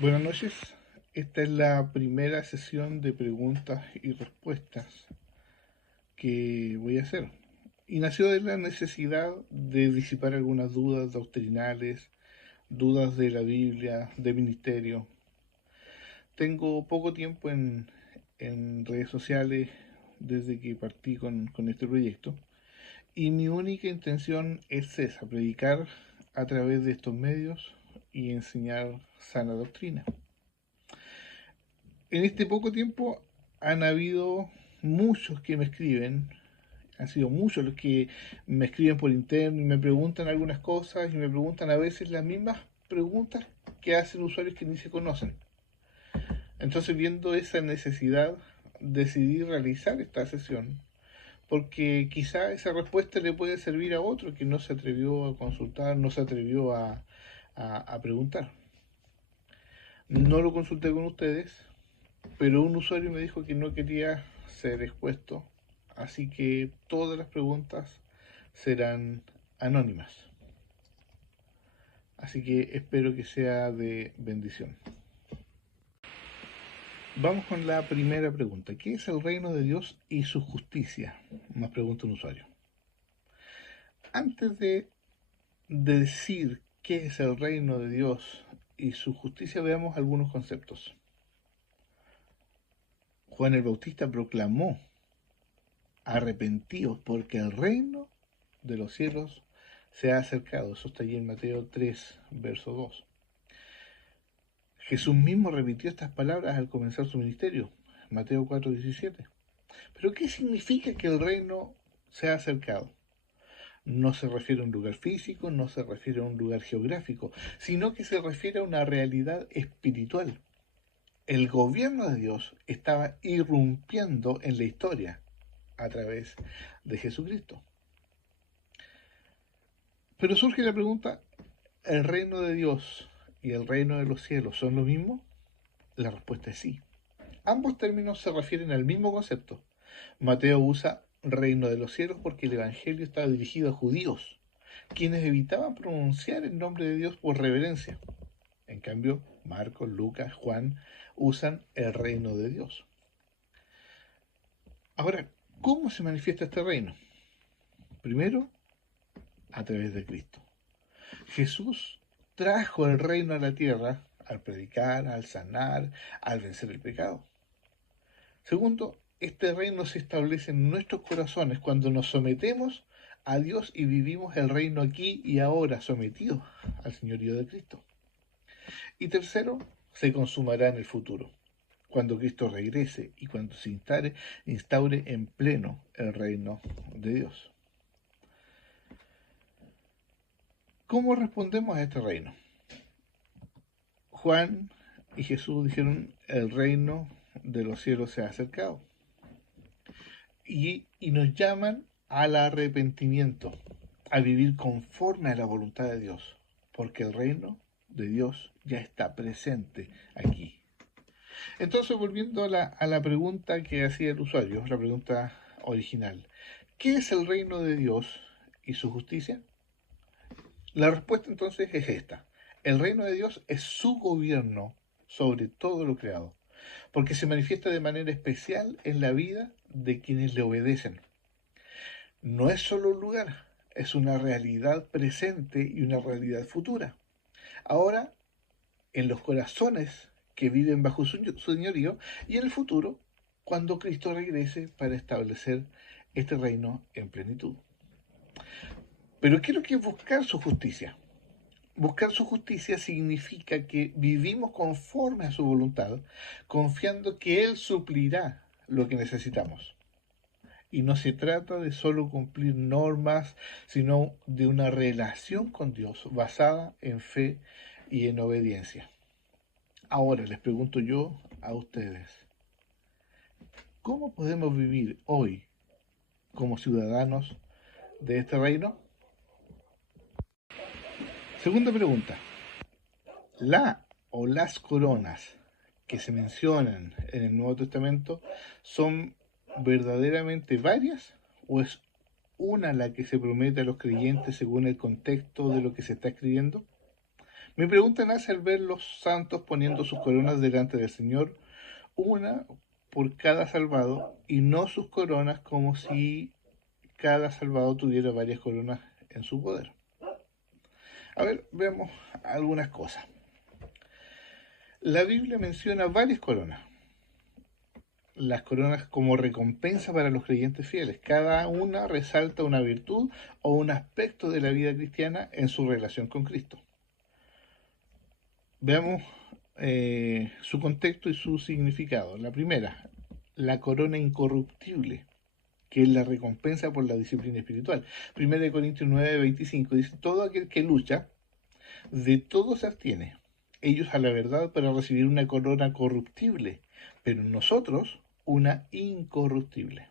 Buenas noches. Esta es la primera sesión de preguntas y respuestas que voy a hacer. Y nació de la necesidad de disipar algunas dudas doctrinales, dudas de la Biblia, de ministerio. Tengo poco tiempo en redes sociales desde que partí con este proyecto. Y mi única intención es esa, predicar a través de estos medios y enseñar sana doctrina. En este poco tiempo han habido muchos que me escriben, han sido muchos los que me escriben por interno y me preguntan algunas cosas y me preguntan a veces las mismas preguntas que hacen usuarios que ni se conocen. Entonces, viendo esa necesidad, decidí realizar esta sesión porque quizá esa respuesta le puede servir a otro que no se atrevió a consultar, no se atrevió a preguntar. No lo consulté con ustedes, pero un usuario me dijo que no quería ser expuesto, así que todas las preguntas serán anónimas. Así que espero que sea de bendición. Vamos con la primera pregunta. ¿Qué es el reino de Dios y su justicia? Nos pregunta un usuario. Antes de decir qué es el reino de Dios y su justicia, veamos algunos conceptos. Juan el Bautista proclamó: arrepentidos porque el reino de los cielos se ha acercado. Eso está allí en Mateo 3, verso 2. Jesús mismo repitió estas palabras al comenzar su ministerio, Mateo 4, 17. Pero ¿qué significa que el reino se ha acercado? No se refiere a un lugar físico, no se refiere a un lugar geográfico, sino que se refiere a una realidad espiritual. El gobierno de Dios estaba irrumpiendo en la historia a través de Jesucristo. Pero surge la pregunta, ¿el reino de Dios y el reino de los cielos son lo mismo? La respuesta es sí. Ambos términos se refieren al mismo concepto. Mateo usa reino de los cielos porque el Evangelio estaba dirigido a judíos, quienes evitaban pronunciar el nombre de Dios por reverencia. En cambio, Marcos, Lucas, Juan usan el reino de Dios. Ahora, ¿cómo se manifiesta este reino? Primero, a través de Cristo. Jesús trajo el reino a la tierra al predicar, al sanar, al vencer el pecado. Segundo, este reino se establece en nuestros corazones cuando nos sometemos a Dios y vivimos el reino aquí y ahora, sometidos al señorío de Cristo. Y tercero, se consumará en el futuro, cuando Cristo regrese y cuando se instaure en pleno el reino de Dios. ¿Cómo respondemos a este reino? Juan y Jesús dijeron: el reino de los cielos se ha acercado. Y nos llaman al arrepentimiento, a vivir conforme a la voluntad de Dios, porque el reino de Dios ya está presente aquí. Entonces, volviendo a la pregunta que hacía el usuario, la pregunta original, ¿qué es el reino de Dios y su justicia? La respuesta entonces es esta. El reino de Dios es su gobierno sobre todo lo creado, porque se manifiesta de manera especial en la vida de quienes le obedecen. No es solo un lugar, es una realidad presente y una realidad futura. Ahora, en los corazones que viven bajo su señorío, y en el futuro, cuando Cristo regrese para establecer este reino en plenitud. Pero quiero que buscar su justicia. Buscar su justicia significa que vivimos conforme a su voluntad, confiando que Él suplirá lo que necesitamos. Y no se trata de solo cumplir normas, sino de una relación con Dios basada en fe y en obediencia. Ahora les pregunto yo a ustedes, ¿cómo podemos vivir hoy como ciudadanos de este reino? Segunda pregunta, ¿la o las coronas que se mencionan en el Nuevo Testamento son verdaderamente varias o es una la que se promete a los creyentes según el contexto de lo que se está escribiendo? Mi pregunta nace al ver los santos poniendo sus coronas delante del Señor, una por cada salvado, y no sus coronas como si cada salvado tuviera varias coronas en su poder. A ver, veamos algunas cosas. La Biblia menciona varias coronas. Las coronas como recompensa para los creyentes fieles. Cada una resalta una virtud o un aspecto de la vida cristiana en su relación con Cristo. Veamos su contexto y su significado. La primera, la corona incorruptible, que es la recompensa por la disciplina espiritual. 1 Corintios 9:25 dice, todo aquel que lucha, de todo se abstiene. Ellos a la verdad para recibir una corona corruptible, pero nosotros una incorruptible.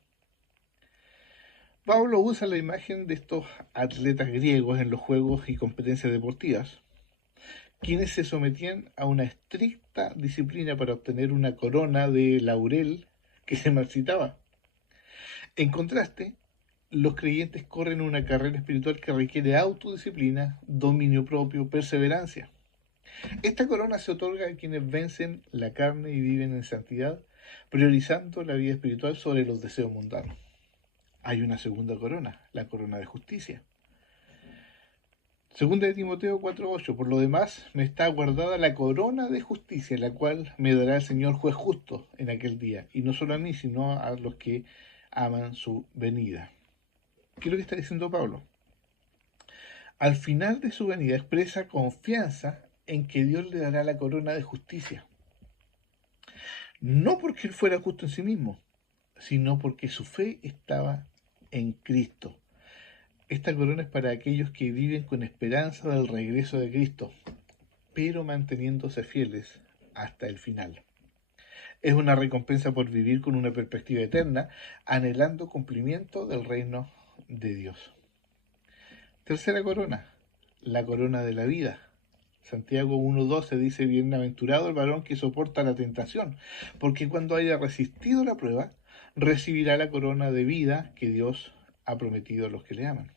Pablo usa la imagen de estos atletas griegos en los juegos y competencias deportivas, quienes se sometían a una estricta disciplina para obtener una corona de laurel que se marchitaba. En contraste, los creyentes corren una carrera espiritual que requiere autodisciplina, dominio propio, perseverancia. Esta corona se otorga a quienes vencen la carne y viven en santidad, priorizando la vida espiritual sobre los deseos mundanos. Hay una segunda corona, la corona de justicia. Segunda de Timoteo 4:8, por lo demás me está guardada la corona de justicia, la cual me dará el Señor juez justo en aquel día, y no solo a mí, sino a los que aman su venida. ¿Qué es lo que está diciendo Pablo? Al final de su venida expresa confianza en que Dios le dará la corona de justicia. No porque él fuera justo en sí mismo, sino porque su fe estaba en Cristo. Esta corona es para aquellos que viven con esperanza del regreso de Cristo, pero manteniéndose fieles hasta el final. Es una recompensa por vivir con una perspectiva eterna, anhelando cumplimiento del reino de Dios. Tercera corona, la corona de la vida. Santiago 1:12 dice, bienaventurado el varón que soporta la tentación, porque cuando haya resistido la prueba, recibirá la corona de vida que Dios ha prometido a los que le aman.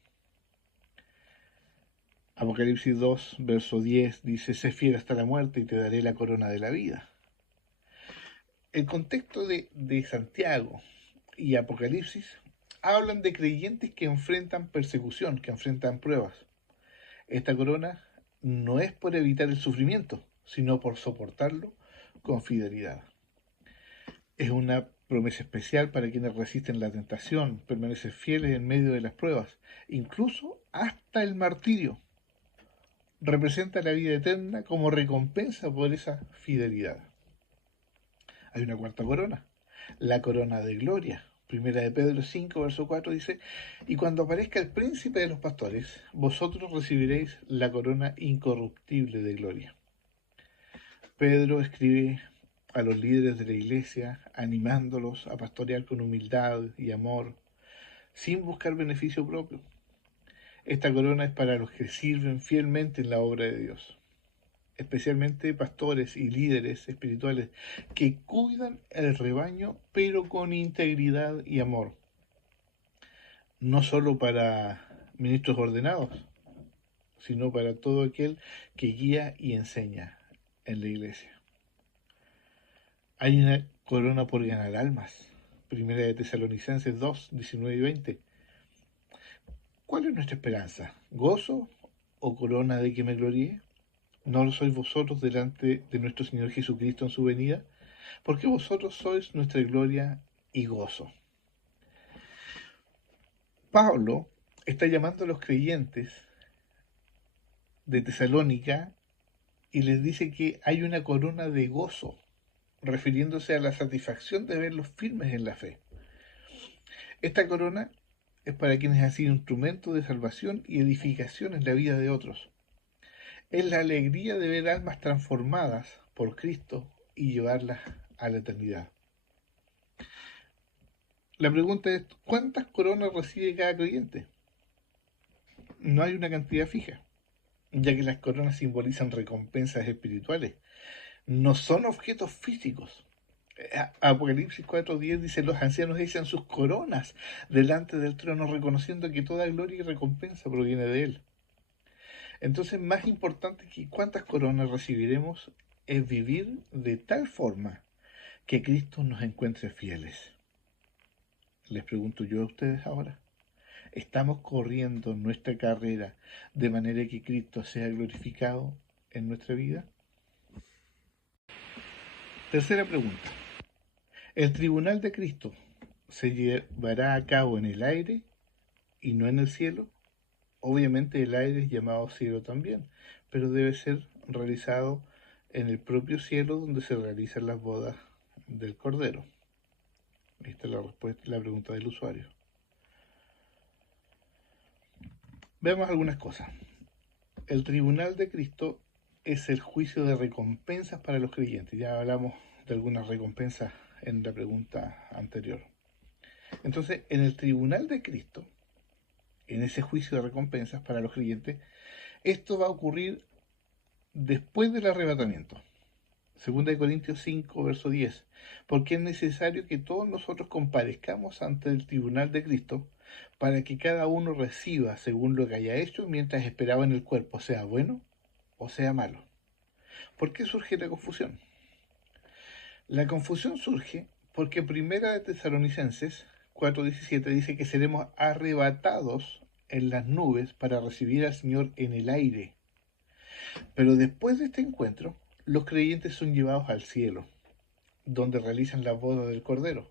Apocalipsis 2, verso 10 dice, sé fiel hasta la muerte y te daré la corona de la vida. El contexto de Santiago y Apocalipsis hablan de creyentes que enfrentan persecución, que enfrentan pruebas. Esta corona no es por evitar el sufrimiento, sino por soportarlo con fidelidad. Es una promesa especial para quienes resisten la tentación, permanecen fieles en medio de las pruebas, incluso hasta el martirio. Representa la vida eterna como recompensa por esa fidelidad. Hay una cuarta corona, la corona de gloria. Primera de Pedro 5, verso 4 dice, y cuando aparezca el príncipe de los pastores, vosotros recibiréis la corona incorruptible de gloria. Pedro escribe a los líderes de la iglesia, animándolos a pastorear con humildad y amor, sin buscar beneficio propio. Esta corona es para los que sirven fielmente en la obra de Dios, especialmente pastores y líderes espirituales que cuidan el rebaño, pero con integridad y amor. No solo para ministros ordenados, sino para todo aquel que guía y enseña en la iglesia. Hay una corona por ganar almas. Primera de Tesalonicenses 2, 19 y 20. ¿Cuál es nuestra esperanza? ¿Gozo o corona de que me gloríe? ¿No lo sois vosotros delante de nuestro Señor Jesucristo en su venida? Porque vosotros sois nuestra gloria y gozo. Pablo está llamando a los creyentes de Tesalónica y les dice que hay una corona de gozo, refiriéndose a la satisfacción de verlos firmes en la fe. Esta corona es para quienes han sido instrumentos de salvación y edificación en la vida de otros. Es la alegría de ver almas transformadas por Cristo y llevarlas a la eternidad. La pregunta es, ¿cuántas coronas recibe cada creyente? No hay una cantidad fija, ya que las coronas simbolizan recompensas espirituales, no son objetos físicos. Apocalipsis 4:10 dice, los ancianos echan sus coronas delante del trono, reconociendo que toda gloria y recompensa proviene de él. Entonces, más importante que cuántas coronas recibiremos es vivir de tal forma que Cristo nos encuentre fieles. Les pregunto yo a ustedes ahora, ¿estamos corriendo nuestra carrera de manera que Cristo sea glorificado en nuestra vida? Tercera pregunta. ¿El tribunal de Cristo se llevará a cabo en el aire y no en el cielo? Obviamente el aire es llamado cielo también, pero debe ser realizado en el propio cielo donde se realizan las bodas del Cordero. Esta es la respuesta, la pregunta del usuario. Veamos algunas cosas. El tribunal de Cristo es el juicio de recompensas para los creyentes. Ya hablamos de algunas recompensas en la pregunta anterior. Entonces, en el tribunal de Cristo, en ese juicio de recompensas para los creyentes, esto va a ocurrir después del arrebatamiento. Segunda de Corintios 5, verso 10. Porque es necesario que todos nosotros comparezcamos ante el tribunal de Cristo para que cada uno reciba según lo que haya hecho mientras esperaba en el cuerpo, sea bueno o sea malo. ¿Por qué surge la confusión? La confusión surge porque Primera de Tesalonicenses 4:17 dice que seremos arrebatados en las nubes para recibir al Señor en el aire. Pero después de este encuentro, los creyentes son llevados al cielo, donde realizan la boda del Cordero.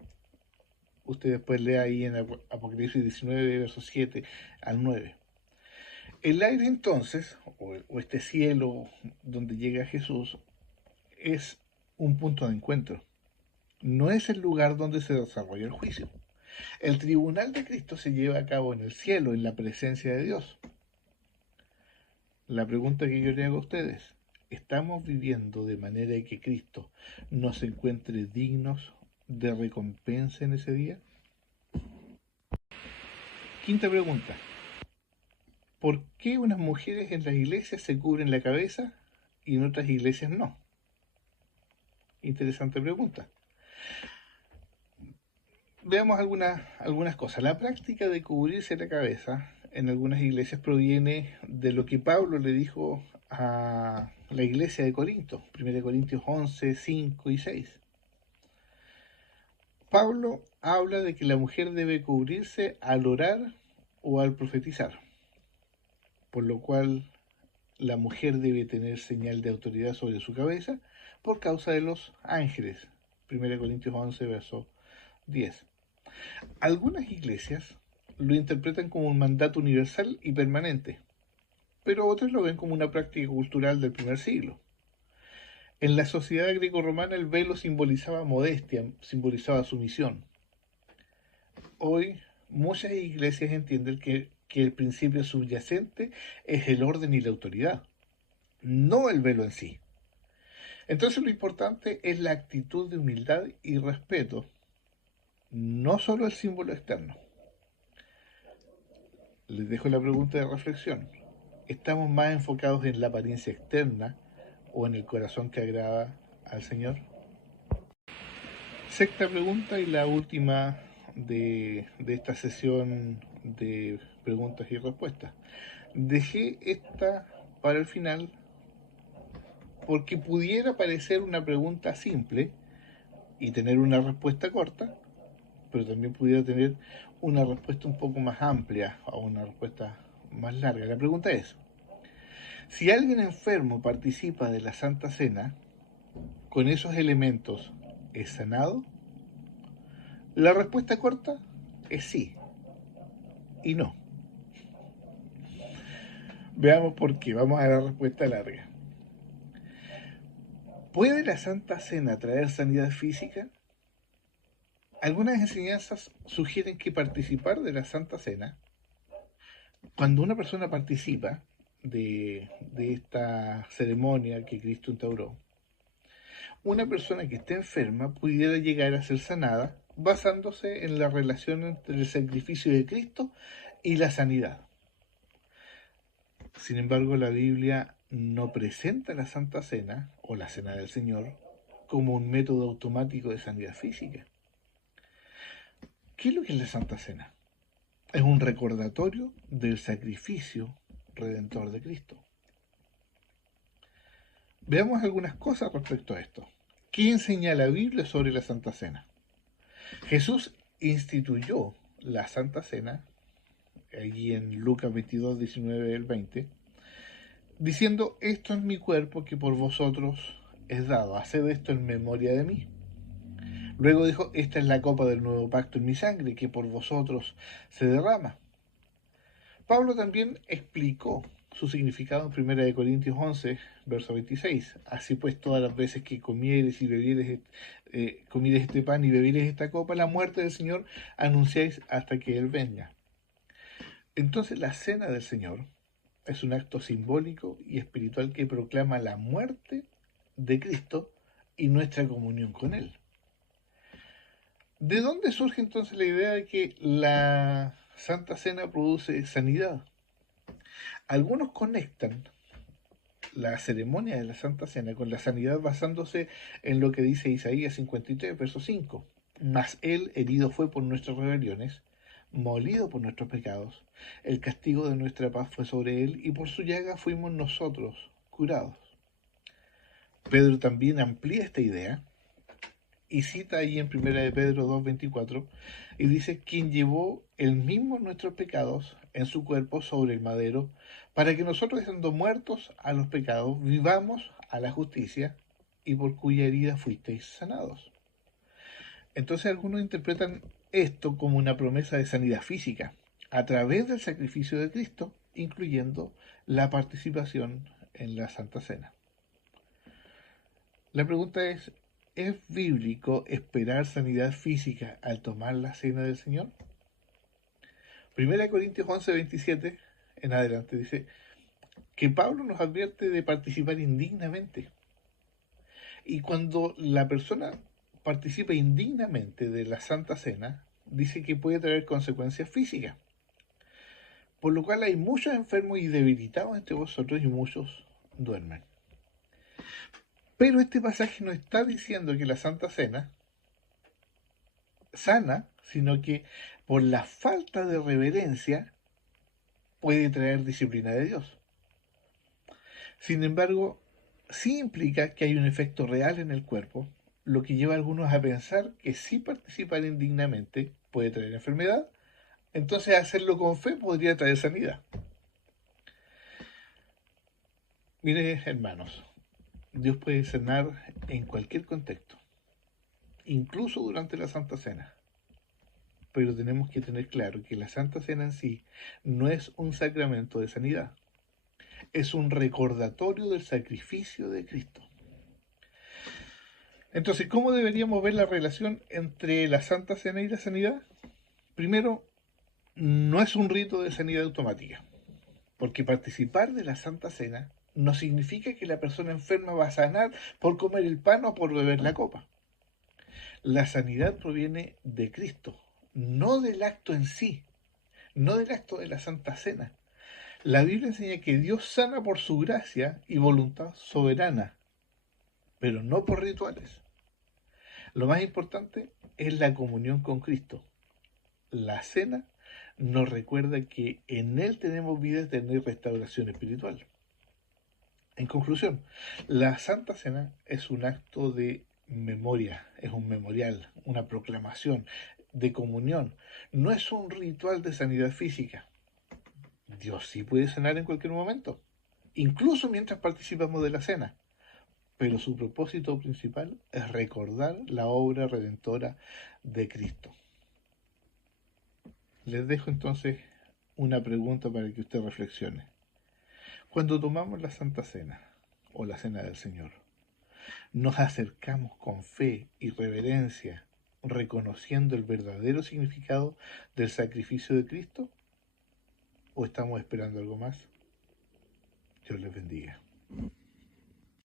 Usted después lea ahí en Apocalipsis 19, versos 7 al 9. El aire entonces, o este cielo donde llega Jesús, es un punto de encuentro. No es el lugar donde se desarrolla el juicio. El tribunal de Cristo se lleva a cabo en el cielo, en la presencia de Dios. La pregunta que yo le hago a ustedes, ¿estamos viviendo de manera que Cristo nos encuentre dignos de recompensa en ese día? Quinta pregunta, ¿por qué unas mujeres en las iglesias se cubren la cabeza y en otras iglesias no? Interesante pregunta. Veamos algunas cosas. La práctica de cubrirse la cabeza en algunas iglesias proviene de lo que Pablo le dijo a la iglesia de Corinto, 1 Corintios 11, 5 y 6. Pablo habla de que la mujer debe cubrirse al orar o al profetizar, por lo cual la mujer debe tener señal de autoridad sobre su cabeza por causa de los ángeles. 1 Corintios 11, verso 10. Algunas iglesias lo interpretan como un mandato universal y permanente, pero otras lo ven como una práctica cultural del primer siglo. En la sociedad greco-romana el velo simbolizaba modestia, simbolizaba sumisión. Hoy muchas iglesias entienden que el principio subyacente es el orden y la autoridad, no el velo en sí. Entonces lo importante es la actitud de humildad y respeto, no solo el símbolo externo. Les dejo la pregunta de reflexión. ¿Estamos más enfocados en la apariencia externa o en el corazón que agrada al Señor? Sexta pregunta y la última de esta sesión de preguntas y respuestas. Dejé esta para el final porque pudiera parecer una pregunta simple y tener una respuesta corta, pero también pudiera tener una respuesta un poco más amplia o una respuesta más larga. La pregunta es, si alguien enfermo participa de la Santa Cena, ¿con esos elementos es sanado? La respuesta corta es sí y no. Veamos por qué. Vamos a la respuesta larga. ¿Puede la Santa Cena traer sanidad física? Algunas enseñanzas sugieren que participar de la Santa Cena, cuando una persona participa de esta ceremonia que Cristo instauró, una persona que esté enferma pudiera llegar a ser sanada basándose en la relación entre el sacrificio de Cristo y la sanidad. Sin embargo, la Biblia no presenta la Santa Cena o la Cena del Señor como un método automático de sanidad física. ¿Qué es lo que es la Santa Cena? Es un recordatorio del sacrificio redentor de Cristo. Veamos algunas cosas respecto a esto. ¿Qué enseña la Biblia sobre la Santa Cena? Jesús instituyó la Santa Cena, allí en Lucas 22, 19 al 20, diciendo, esto es mi cuerpo que por vosotros es dado, haced esto en memoria de mí. Luego dijo, esta es la copa del nuevo pacto en mi sangre, que por vosotros se derrama. Pablo también explicó su significado en 1 Corintios 11, verso 26. Así pues, todas las veces que comieres y bebieres, comieres este pan y bebieres esta copa, la muerte del Señor anunciáis hasta que Él venga. Entonces la cena del Señor es un acto simbólico y espiritual que proclama la muerte de Cristo y nuestra comunión con Él. ¿De dónde surge entonces la idea de que la Santa Cena produce sanidad? Algunos conectan la ceremonia de la Santa Cena con la sanidad basándose en lo que dice Isaías 53, verso 5. Mas Él herido fue por nuestras rebeliones, molido por nuestros pecados. El castigo de nuestra paz fue sobre Él y por su llaga fuimos nosotros curados. Pedro también amplía esta idea y cita ahí en 1 Pedro 2:24 y dice, quien llevó el mismo nuestros pecados en su cuerpo sobre el madero, para que nosotros, siendo muertos a los pecados, vivamos a la justicia, y por cuya herida fuisteis sanados. Entonces algunos interpretan esto como una promesa de sanidad física, a través del sacrificio de Cristo, incluyendo la participación en la Santa Cena. La pregunta ¿es bíblico esperar sanidad física al tomar la cena del Señor? 1 Corintios 11, 27 en adelante dice que Pablo nos advierte de participar indignamente. Y cuando la persona participa indignamente de la Santa Cena, dice que puede traer consecuencias físicas. Por lo cual hay muchos enfermos y debilitados entre vosotros y muchos duermen. Pero este pasaje no está diciendo que la Santa Cena sana, sino que por la falta de reverencia puede traer disciplina de Dios. Sin embargo, sí implica que hay un efecto real en el cuerpo, lo que lleva a algunos a pensar que si participar indignamente puede traer enfermedad, entonces hacerlo con fe podría traer sanidad. Mire, hermanos, Dios puede sanar en cualquier contexto, incluso durante la Santa Cena. Pero tenemos que tener claro que la Santa Cena en sí no es un sacramento de sanidad, es un recordatorio del sacrificio de Cristo. Entonces, ¿cómo deberíamos ver la relación entre la Santa Cena y la sanidad? Primero, no es un rito de sanidad automática, porque participar de la Santa Cena no significa que la persona enferma va a sanar por comer el pan o por beber la copa. La sanidad proviene de Cristo, no del acto en sí, no del acto de la Santa Cena. La Biblia enseña que Dios sana por su gracia y voluntad soberana, pero no por rituales. Lo más importante es la comunión con Cristo. La cena nos recuerda que en Él tenemos vida eterna y restauración espiritual. En conclusión, la Santa Cena es un acto de memoria, es un memorial, una proclamación de comunión. No es un ritual de sanidad física. Dios sí puede sanar en cualquier momento, incluso mientras participamos de la cena, pero su propósito principal es recordar la obra redentora de Cristo. Les dejo entonces una pregunta para que usted reflexione. Cuando tomamos la Santa Cena o la Cena del Señor, ¿nos acercamos con fe y reverencia, reconociendo el verdadero significado del sacrificio de Cristo? ¿O estamos esperando algo más? Dios les bendiga.